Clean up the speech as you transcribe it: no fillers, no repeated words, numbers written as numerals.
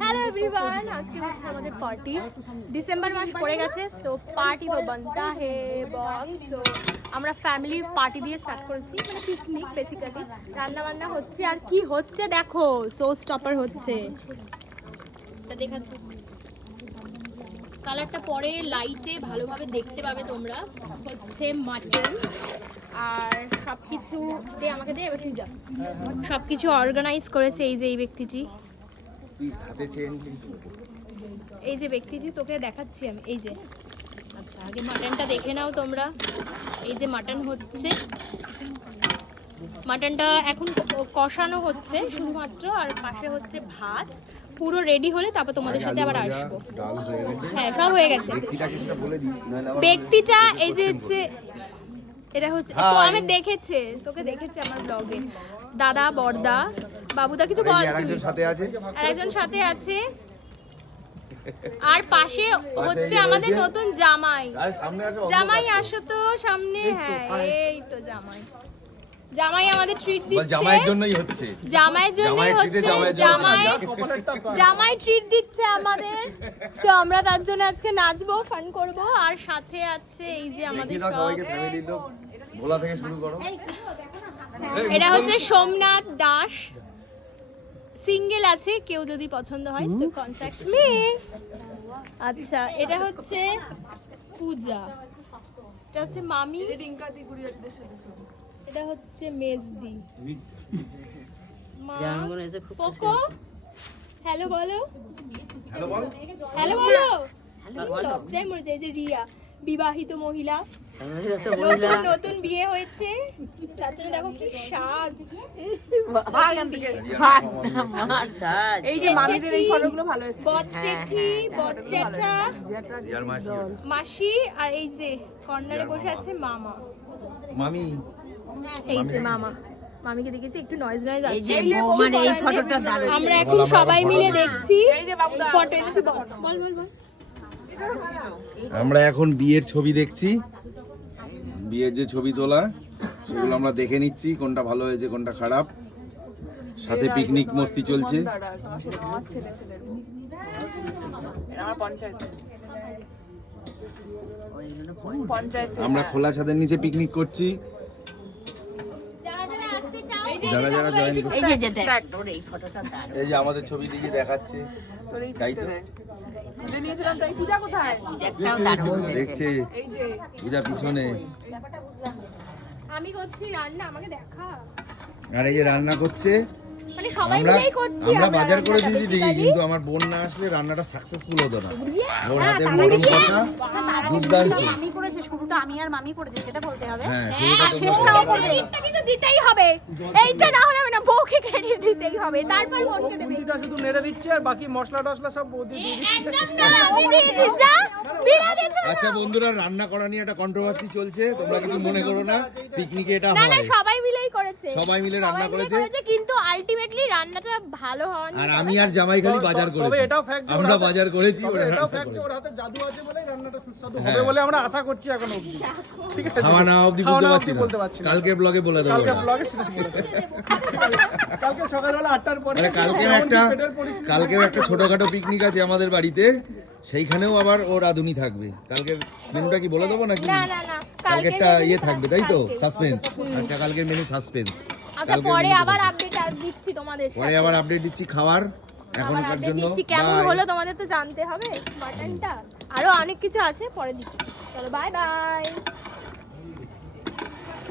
Hello everyone, আজকে হচ্ছে আমাদের পার্টি। ডিসেম্বর মাস পড়ে গেছে, সো পার্টি তো বানতা হে বস। সো আমরা ফ্যামিলি পার্টি দিয়ে স্টার্ট করেছি, মানে পিকনিক বেসিক্যালি। রান্না বান্না হচ্ছে, আর কি হচ্ছে দেখো, শো স্টপার হচ্ছে। এটা দেখা কালারটা পরে লাইটে ভালোভাবে দেখতে পাবে তোমরা। হচ্ছে মাটন আর সব কিছু দিয়ে আমাকে দিয়ে এবার তুই যা। সব কিছু অর্গানাইজ করেছে এই যে এই ব্যক্তিটি, এই যে ব্যক্তিটি তোকে দেখাচ্ছি আমি। এই যে আচ্ছা, আগে মাটনটা দেখে নাও তোমরা। এই যে মাটন হচ্ছে, মাটনটা এখন কষানো হচ্ছে শুধুমাত্র, আর পাশে হচ্ছে ভাত। পুরো রেডি হলে তারপর তোমাদের সাথে আবার আসবো। হ্যাঁ, সব হয়ে গেছে। ব্যক্তিটা এই যে এটা হচ্ছে, তো আমি দেখেছে, তোকে দেখেছে আমার ব্লগে। দাদা, বড়দা, বাবুদা, কিছু বল। আরেকজন সাথে আছে, আর পাশে হচ্ছে আমাদের নতুন জামাই। জামাই আসো তো সামনে। হ্যাঁ, এই তো জামাই। জামাই আমাদের ট্রিট দিচ্ছে। জামাইয়ের জন্যই হচ্ছে, জামাইয়ের জন্যই হচ্ছে। জামাই ট্রিট দিচ্ছে আমাদের। সো আমরা তার জন্য আজকে নাচবো, ফান করব। আর সাথে আছে এই যে আমাদের সবাইকে ফ্যামিলির লোক, ভোলা থেকে শুরু করো। এটা হচ্ছে সোমনাথ দাস, সিঙ্গেল আছে, কেউ যদি পছন্দ হয় তো কন্ট্যাক্ট মি। আচ্ছা, এটা হচ্ছে পূজা, এটা হচ্ছে মামি, এটা হচ্ছে মেজদি, মা পোকো। হ্যালো বলো, হ্যালো বলো। জয় মরে যায় যে রিয়া, বিবাহিত মহিলা, নতুন বিয়ে হয়েছে, তার জন্য দেখো কি সাজ। এই যে মামিদের এই ফটোগুলো ভালো এসেছে। বচ্চেঠি, বচ্চেঠা, মাসি, আর এই যে কর্নারে বসে আছে মামা, মামি। এই যে মামা। মামিকে দেখেছি, একটু নয়েজ আসছে। এই ফটোটা দারুণ। আমরা এখন সবাই মিলে দেখছি ফটো। বল বল বল। আমরা এখন বিয়ের ছবি দেখছি, বিয়ের যে ছবি তোলা সেগুলো আমরা দেখে নিচ্ছি, কোনটা ভালো হয়েছে কোনটা খারাপ। সাথে পিকনিক মস্তি চলছে। আমরা খোলা ছাদের নিচে পিকনিক করছি। যারা যারা জয়েন করছে, এই যে আমাদের ছবি দিকে দেখাচ্ছে, তাই তো দেখছে পূজা পিছনে। আমি করছি রান্না, আমাকে দেখা। আর এই যে রান্না করছে, মানে সবাই মিলেই করছি। আমরা বাজার করে দিয়েছি ঠিকই, কিন্তু আমার বোন না আসলে রান্নাটা সাকসেসফুল হতো না। ওর হাতের মটন কষা দুর্দান্ত। আমি করেছি, শুরুটা আমি আর মামি করেছি, সেটা বলতে হবে। হ্যাঁ, শেষটাও ক্রেডিটটা কিন্তু দিতেই হবে। এইটা না হলে না, বউকে ক্রেডিট দিতেই হবে, তারপর বোনকে দেবে। বৌদিটা শুধু নেড়ে দিচ্ছে, আর বাকি মশলা টশলা সব বৌদি দিয়ে দিচ্ছে। একদম না, আমি দিয়ে দিই। যা বিনা দিতে। আচ্ছা বন্ধুরা, রান্না করা নিয়ে একটা কন্ট্রোভার্সি চলছে, তোমরা কিছু মনে করো না। পিকনিকে এটা না না, হয়, সবাই মিলেই করেছে, সবাই মিলে রান্না করেছে। কিন্তু আলটিমেটলি রান্নাটা ভালো হওয়া নিয়ে। আর আমি আর জামাই খালি বাজার তবে করেছি, এটাও fact যে আমরা বাজার করেছি, ওরা এটাও রান্না ফ্যাক্ট যে করেছে। ওর হাতে জাদু আছে বলে রান্নাটা সুস্বাদু হবে বলে আমরা আশা করছি এখন অবধি। ঠিক আছে, খাওয়া না অবধি খাওয়া বুঝতে না পারছি অবধি বলতে পারছি না, না। কালকে ব্লগে বলে দেবো। কালকে ব্লগে সেটা বলে দেবো। কালকে সকালবেলা 8টার পরে আরে কালকেও একটা ছোটখাটো পিকনিক আছে আমাদের বাড়িতে, সেইখানেও আবার ও রাধুনি থাকবে। কালকে মেনুটা কি বলে দেবো নাকি? না না না, কালকেরটা ইয়ে থাকবে তাই তো, সাসপেন্স। আচ্ছা, কালকের মেনু সাসপেন্স। আচ্ছা, পরে আবার আপডেট দিচ্ছি তোমাদের সাথে। পরে আবার আপডেট দিচ্ছি খাবার এখনকার জন্য। কেমন Bye. হলো তোমাদের তো জানতে হবে। বাটনটা আরো অনেক কিছু আছে, পরে দিচ্ছি। চলো, বাই বাই।